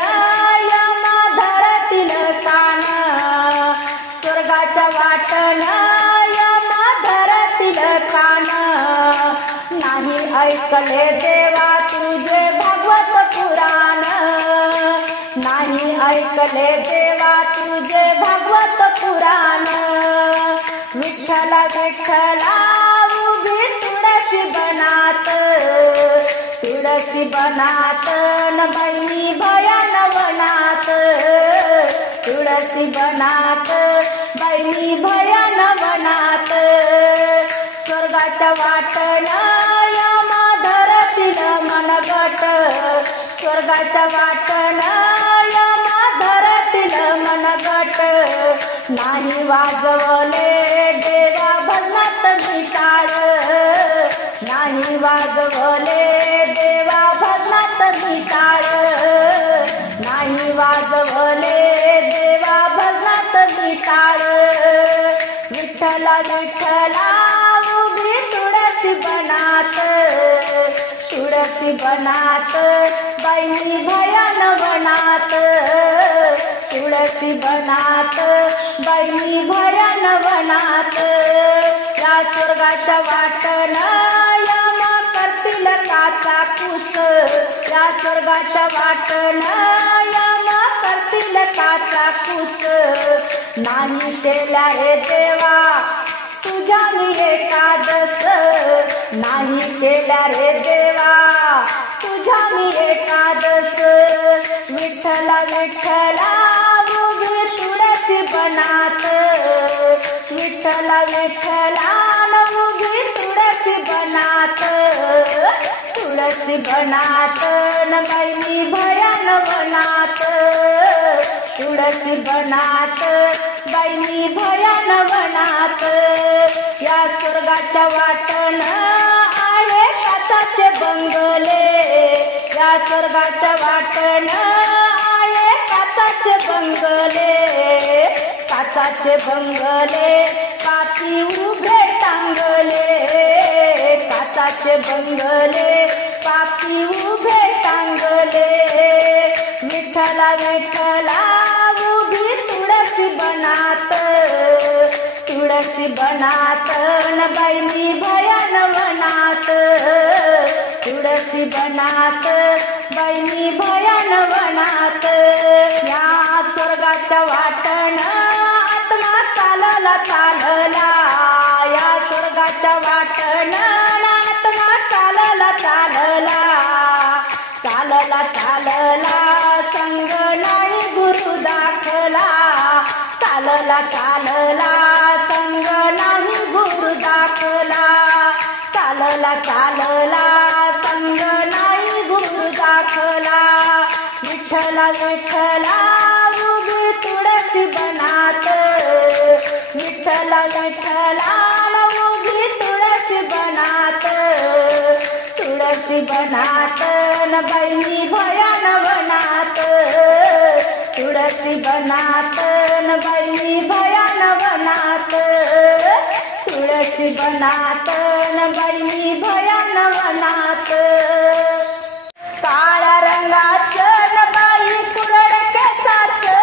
यम धरतील कान, स्वर्गाच्या वाटन यम धरतील कान. नाही ऐकले देवा तुझे भागवत पुराण, नाही ऐकले देवा तुझे भागवत पुराण. विठ्ठला विठ्ठला उभी तुळसी बनात, तुळसी बनात न बाई भयान वनात, तुळसी बनात बाई भयान वनात. स्वर्गाच्या वाटन यम धरतील मनगट, स्वर्गाच्या वाटण यमा धरतील मनगट नाही वाजवले देवा भजनात मिटाळ नाही वाजवले देवा भजनात मिटाळ नाही वाजवले देवा भजनात मिटाळ विठ्ठला विठ्ठला उभी तुळसी बनात तुळसी बनात बाई भयान वनात तुळसी बनात बाई भयान वनात या स्वर्गाच्या वाटण यमा करतील काचा कुस या स्वर्गाच्या वाटण यमा करतील काचा कुस नाही केल्या हे देवा तुझ्या मी एकादश नाही केल्या रे देवा तुझ्या मी एकादश विठ्ठला विठ्ठला उभी तुळसी बनात विठ्ठला विठ्ठला उभी तुळसी बनात तुळसी बनात न बाई भयान वनात तुळसी बनात बाई भयान वनात या स्वर्गाच्या वाटण आहे काचाचे बंगले या स्वर्गाच्या वाटण आहे काचाचे बंगले काचाचे बंगले पापी उभे टांगले काचाचे बंगले पापी उभे टांगले विठ्ठला विठ्ठला उभी तुळसी बनात तुळसी बनात न बाई भयान वनात तुळसी बनात बाई भयान वनात या स्वर्गाच्या वाटण आत्मा चालला चालला या स्वर्गाच्या वाटण आत्मा चालला चालला चालला चालला संग नाही गुरु दाखला चालला चालला संग नाही गुरु दाखला चालला चालला संग नाही गुरु दाखला विठ्ठला विठ्ठला उभी तुळसी बनात विठ्ठला विठ्ठला उभी तुळसी बनात तुळसी बनात न बाई भयान वनात तुळसी बनात न बाई भयान वनात तुळसी बनात न बाई भयान वनात काळ्या रंगाचं न बाई कुरड केसाचं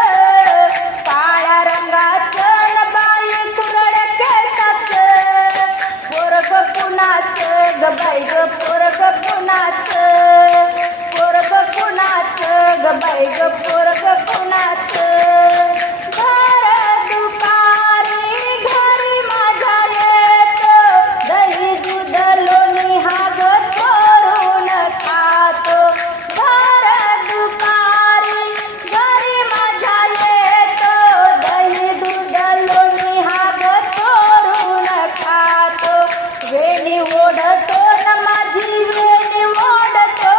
काळ्या रंगाचं न बाई कुरड केसाचं पोरग कुणाचं ग बाई ग पोरग कुणाचं पोरग कुणाचं ग बाई ग पोरग कुणाचं भर दुपारी घरी माझ्या येतो दही दूध लोणी हा ग चोरून खातो भर दुपारी घरी माझ्या येतो दही दूध लोणी हा ग चोरून खातो वेणी ओढतो न माझी वेणी ओढतो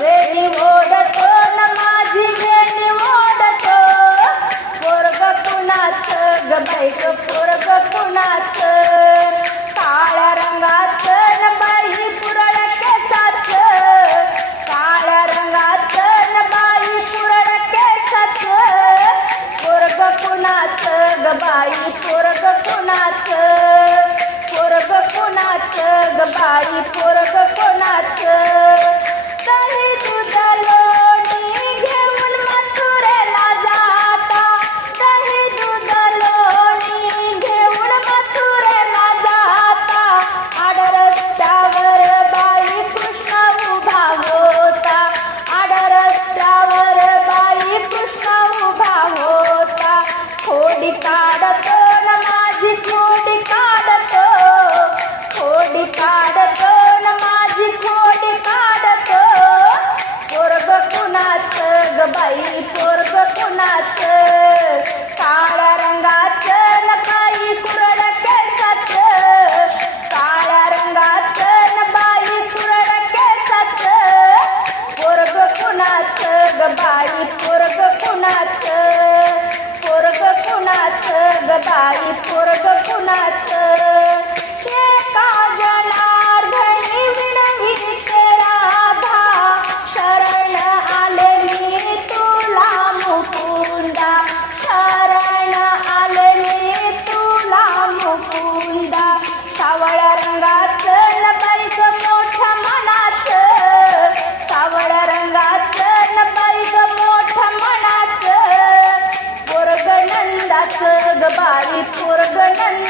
वेणी ओढतो न माझी वेणी ओढतो पोरग कुणाचं ग बाई ग पोरग कुणाचं काळ्या रंगाचं न बाई कुरड केसाचं काळ्या रंगाचं न बाई कुरड केसाचं पोरग कुणाचं ग बाई पोरग कुणाचं पोरग कुणाचं ग बाई पोरग कुणाचं दही दूध लोणी घेऊन मथुरेला जाता दही दूध लोणी घेऊन मथुरेला जाता आड रस्त्यावर बाई कृष्ण उभा होता आड रस्त्यावर बाई कृष्ण उभा होता खोडी काढतो न माझी खोडी काढतो खोडी काढतो न माझी खोडी काढतो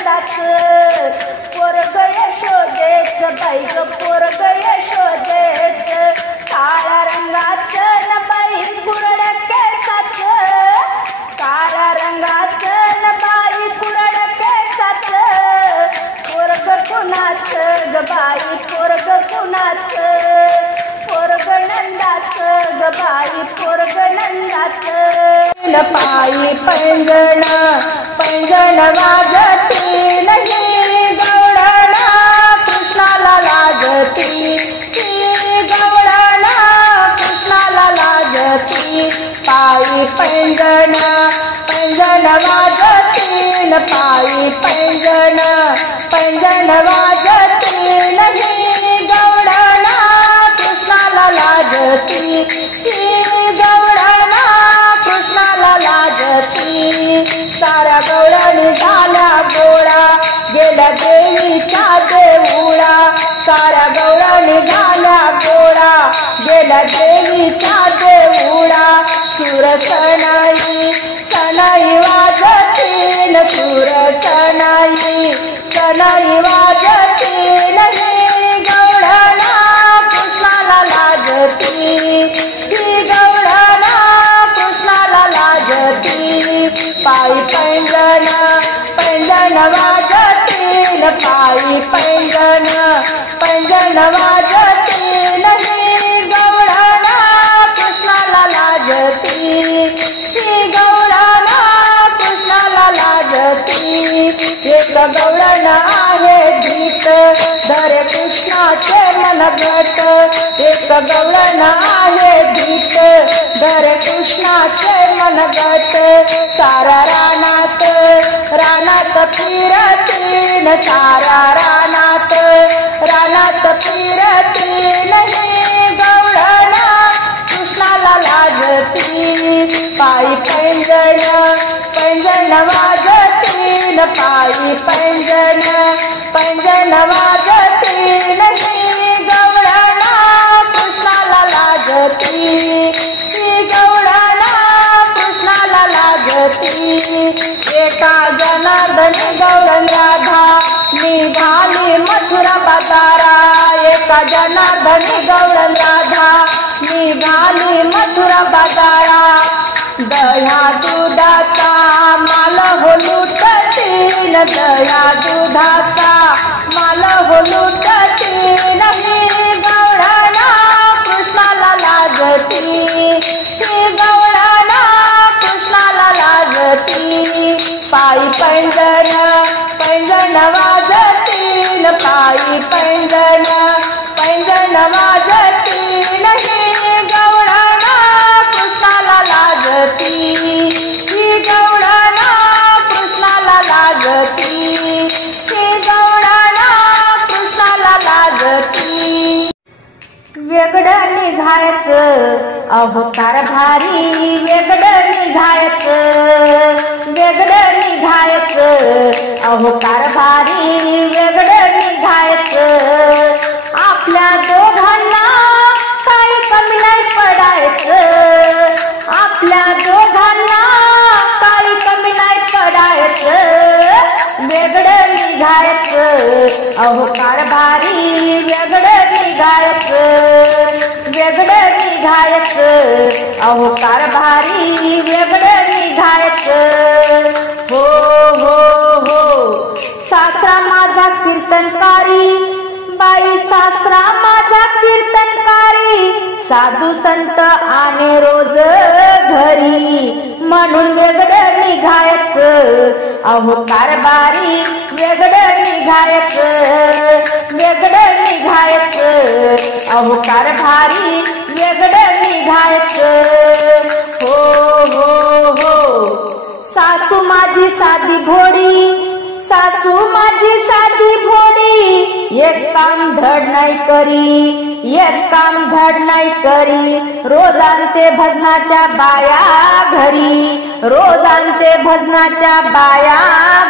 नंदाच पोरग यशोदेच बाई ग पोरग यशोदेच काळ्या रंगाचं न बाई कुरड केसाच काळ्या रंगाचं न बाई कुरड केसाच पोरग कुणाचं ग बाई पोरग कुणाचं पोरग नंदाचं ग बाई पोरग नंदाचं पायी पैंजण पैंजण वाजती नाही गवळणा कृष्णाला लाजती ती गवळणा कृष्णाला लाजती पायी पैंजण पैंजण वाजती पायी पैंजण पैंजण वाजती नाही गवळणा कृष्णाला लाजती ती गवळणा कृष्णाला लाजती साऱ्या गवळणी झाल्या गोळा गेल्या देवीच्या देऊळा साऱ्या गवळणी झाल्या गोळा गेल्या देवीच्या देऊळा सुर सणाई सणाई वाजतीन सुर सणाई सणाई वाजतीन ही गवळणा कृष्णाला लाजती ती गवळणा कृष्णाला लाजती पायी पैंजण पैंजण वाजतीन पायी पैंजण पैंजण वाजतीन ही गवळणा कृष्णाला लाजती ती गवळणा कृष्णाला लाजती एक गवळण आहे धीट धरे कृष्णाचे मनगट एक गवळण आहे धीट धरे कृष्णाचे मनगट सारा रानात रानात फिरतीन सारा रानात रानात फिरतीन ही गवळणा कृष्णाला लाजती पायी पैंजण पैंजण वाजतीन पायी पैंजण पैंजण वाजतीन ही गवळणा कृष्णाला लाजती ही गवळणा कृष्णाला लाजती एका जनार्दनी गवळण राधा निघाली मथुरा बाजारा एका जनार्दनी गवळण राधा निघाली मथुरा बाजारा दह्या दुधाचा माल हो लुटतीन दह्या दुधाचा माल हो लुटतीन ही गवळणा कृष्णाला लाजती ही गवळणा कृष्णाला लाजती पायी पैंजण पैंजण वाजतीन पायी पैंजण पैंजण वाजतीन ही गवळणा कृष्णाला लाजती ही गवळणा कृष्णाला लाजती ही गवळणा कृष्णाला लाजती वेगळं निघायचं अहो कारभारी वेगळं निघायचं वेगळं निघायचं अहो कारभारी वेगळं निघायचं आपल्या दोघांना काही कमी नाही पडायचं आपल्या दोघांना काही कमी नाही पडायचं वेगळं निघायचं अहो कारभारी वेगळं निघायचं वेगळं निघायचं अहो कारभारी वेगळं निघायचं हो हो हो सासरा माझा कीर्तनकारी बाई सासरा माझा कीर्तनकारी साधू संत आणे रोज घरी म्हणून वेगळं निघायचं अहो कारभारी वेगळं निघायचं वेगळं निघायचं अहो कारभारी वेगळं निघायचं हो हो हो सासू माझी साधी भोळी सासू माझी साधी भोळी एक काम धड नाही करी एक काम धड नाही करी रोज आणते भजनाच्या बाया घरी रोज आणते भजनाच्या बाया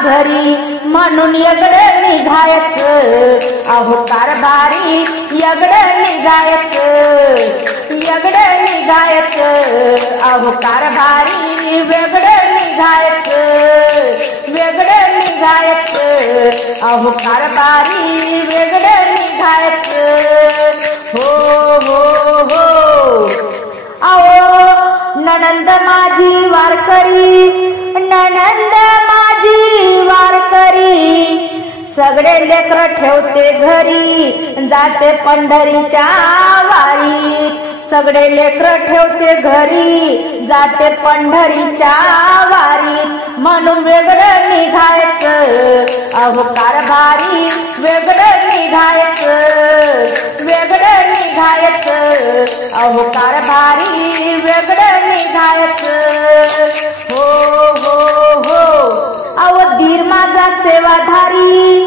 घरी म्हणून वेगळं निघायचं अहो कारभारी वेगळं निघायचं वेगळं निघायचं अहो कारभारी वेगळं निघायचं वेगळं निघायचं, अहो कारभारी वेगळं निघायचं. हो हो हो. अहो नणंद माझी वारकरी, नणंद माझी वारकरी, सगळे लेकर ठेवते घरी, जाते पंढरीच्या वारीत. सगळे लेकर ठेवते घरी, जाते पंढरीच्या वारीत. म्हणून वेगळं निघायचं, अहो कारभारी वेगळं निघायचं, वेगळं निघायचं, अहो कारभारी वेगळं निघायचं. हो हो हो. अहो दीर माझा सेवाधारी,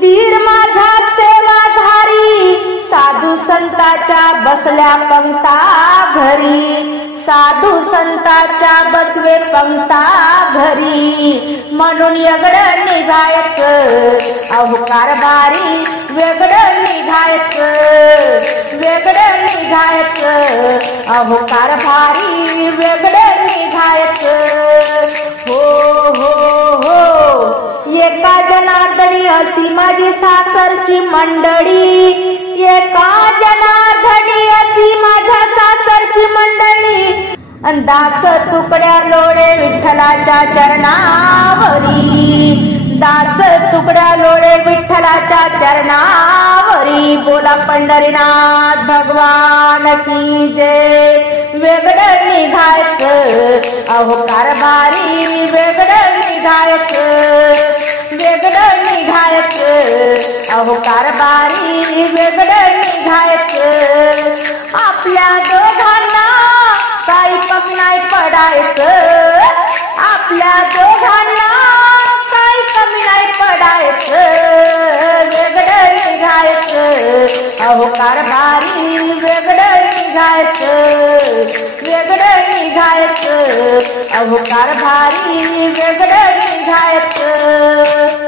दीर माझा सेवाधारी, साधू संताच्या बसल्या पंक्ता घरी, साधू संताच्या बसवे पंक्ता घरी. म्हणून वेगळं निघायचं, अहो कारभारी वेगळं निघायचं, वेगळं निघायचं, अहो कारभारी वेगळं निघायचं. हो हो हो. एका जनार्दनी अशी माझी सासरची मंडळी, एका जनार्दनी अशी माझ्या सासरची मंडळी. दास तुकड्या लोळे विठ्ठलाच्या चरणावरी, दास तुकड्या लोळे विठ्ठलाच्या चरणावरी. बोला पंढरीनाथ भगवान की जय. वेगळं निघायचं, अहो कारभारी वेगळं निघायचं, वेगळं निघायचं, अहो कारभारी वेगळं निघायचं. आपल्या दोघांना काही कमी नाही पडायचं, आपल्या दोघांना काही कमी नाही पडायचं. वेगळं निघायचं, अहो कारभारी वेगळं निघायचं, वेगळं निघायचं, अहो कारभारी वेगळं निघायचं.